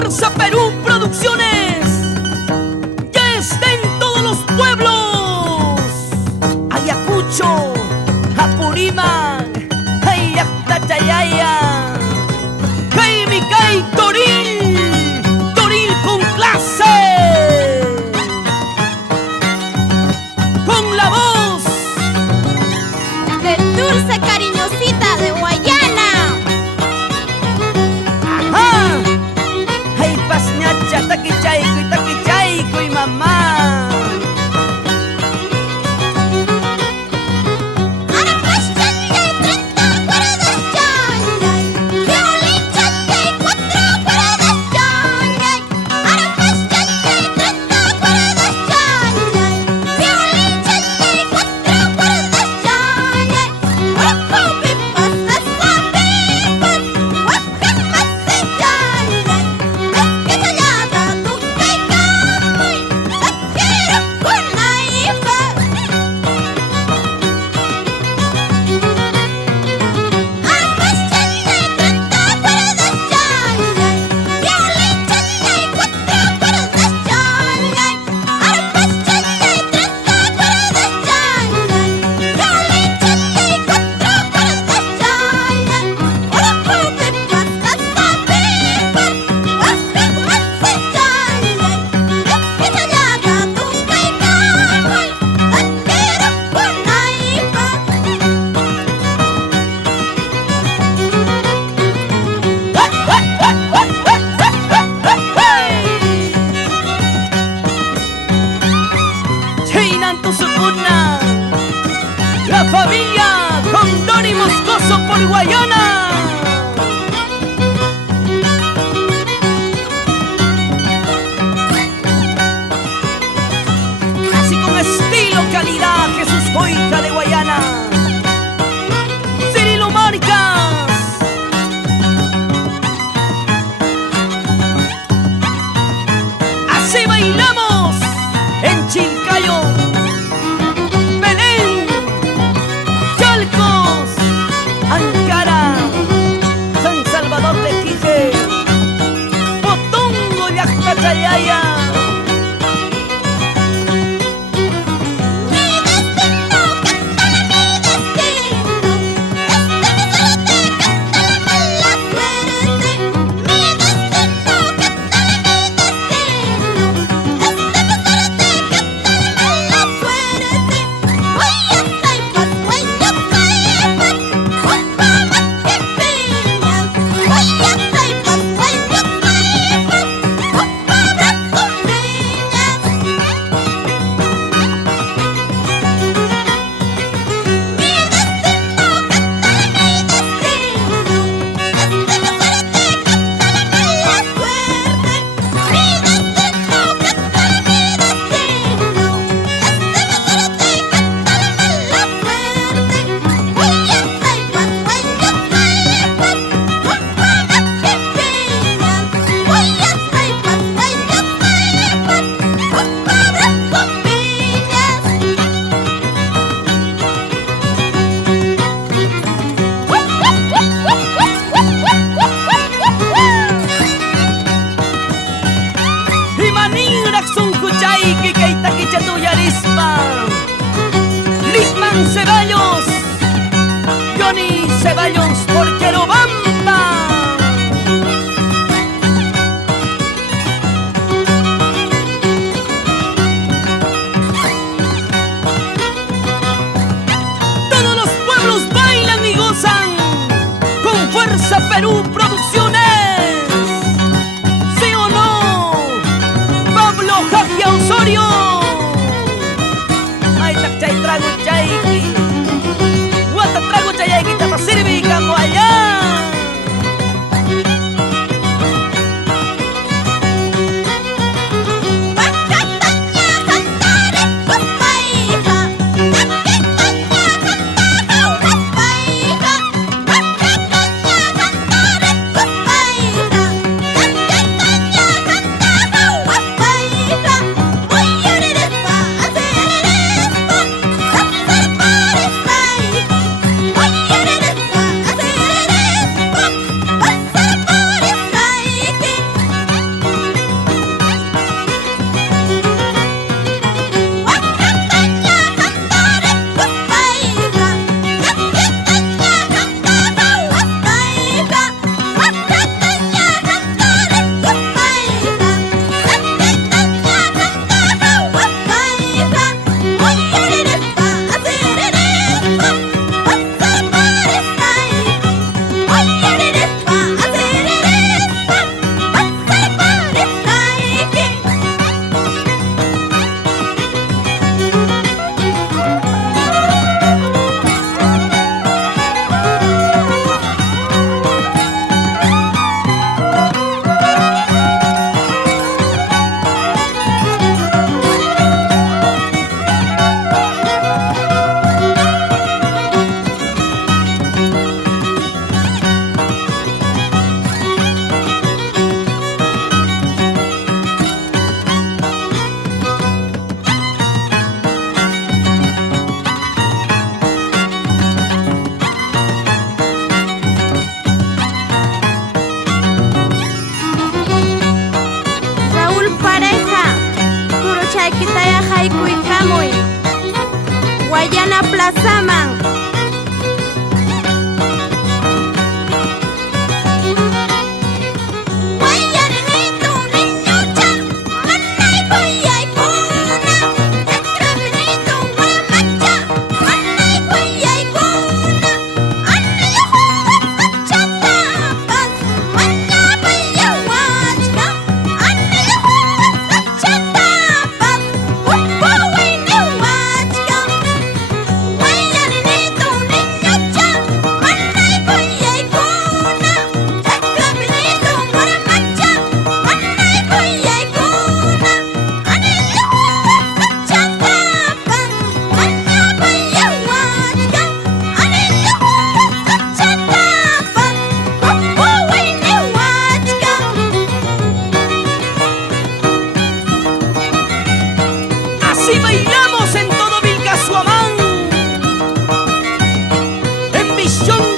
Fuerza Perú Producciones ya está en todos los pueblos. Ayacucho, Apurímac, Ayactachayaya, Jaimicay, Toril, Toril con clase, con la voz de Dulce Cariñosita de Guayana. Ajá, ay pasñacha, taquichaico y mamá. La familia Condón y Moscoso por Guayana. Así con estilo, calidad, Jesús Joija de Guayana. Cirilo Marcas. Así bailamos en Chilcayo, Ankara, San Salvador de Quique, Potongo, Yactachayaya. Litman Ceballos, Johnny Ceballos por Querobamba. Todos los pueblos bailan y gozan con Fuerza Perú Producciones. ¿Sí o no? Pablo Jagia Osorio. Trago chaiki, guata trago chaiki, tapa sirvi como allá. las aman. Así bailamos en todo Vilcasuamán, en Visión